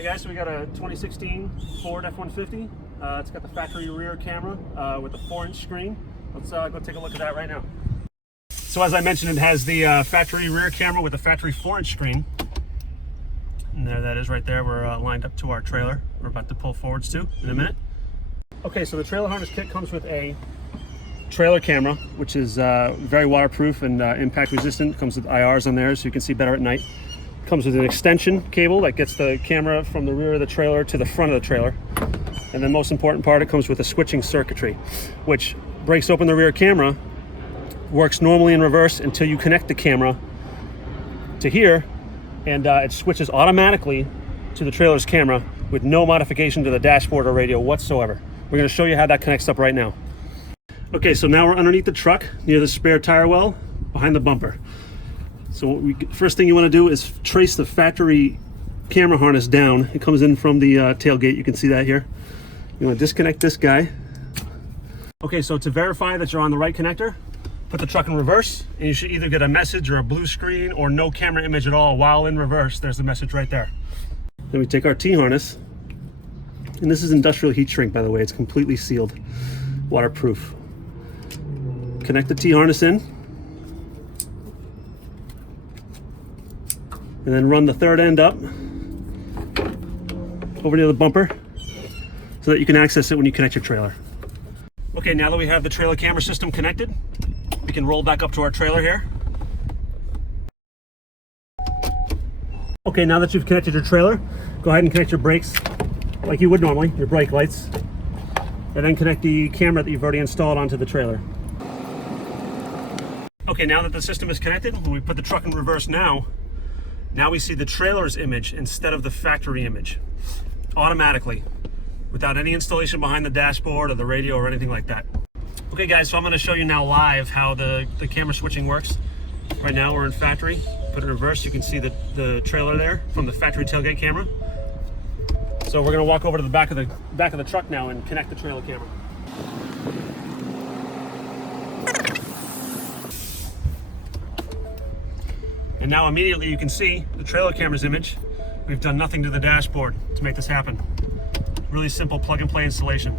Hey guys, so we got a 2016 Ford F-150. It's got the factory rear camera with a 4-inch screen. Let's go take a look at that right now. So as I mentioned, it has the factory rear camera with a factory 4-inch screen. And there that is right there. We're lined up to our trailer. We're about to pull forwards to in a minute. Okay, so the trailer harness kit comes with a trailer camera, which is very waterproof and impact resistant. Comes with IRs on there so you can see better at night. Comes with an extension cable that gets the camera from the rear of the trailer to the front of the trailer. And the most important part, it comes with a switching circuitry, which breaks open the rear camera, works normally in reverse until you connect the camera to here, and it switches automatically to the trailer's camera with no modification to the dashboard or radio whatsoever. We're going to show you how that connects up right now. Okay, so now we're underneath the truck near the spare tire well behind the bumper. So first thing you want to do is trace the factory camera harness down. It comes in from the tailgate. You can see that here. You want to disconnect this guy. Okay, so to verify that you're on the right connector, put the truck in reverse, and you should either get a message or a blue screen or no camera image at all. While in reverse, there's the message right there. Then we take our T-harness, and this is industrial heat shrink, by the way. It's completely sealed, waterproof. Connect the T-harness in, and then run the third end up over near the bumper so that you can access it when you connect your trailer. Okay, now that we have the trailer camera system connected, we can roll back up to our trailer here. Okay, now that you've connected your trailer, go ahead and connect your brakes like you would normally, your brake lights, and then connect the camera that you've already installed onto the trailer. Okay, now that the system is connected, when we put the truck in reverse now we see the trailer's image instead of the factory image, automatically, without any installation behind the dashboard or the radio or anything like that. Okay guys, so I'm going to show you now live how the camera switching works. Right now we're in factory. Put it in reverse, you can see the trailer there from the factory tailgate camera. So we're going to walk over to the back of the truck now and connect the trailer camera. And now immediately you can see the trailer camera's image. We've done nothing to the dashboard to make this happen. Really simple plug and play installation.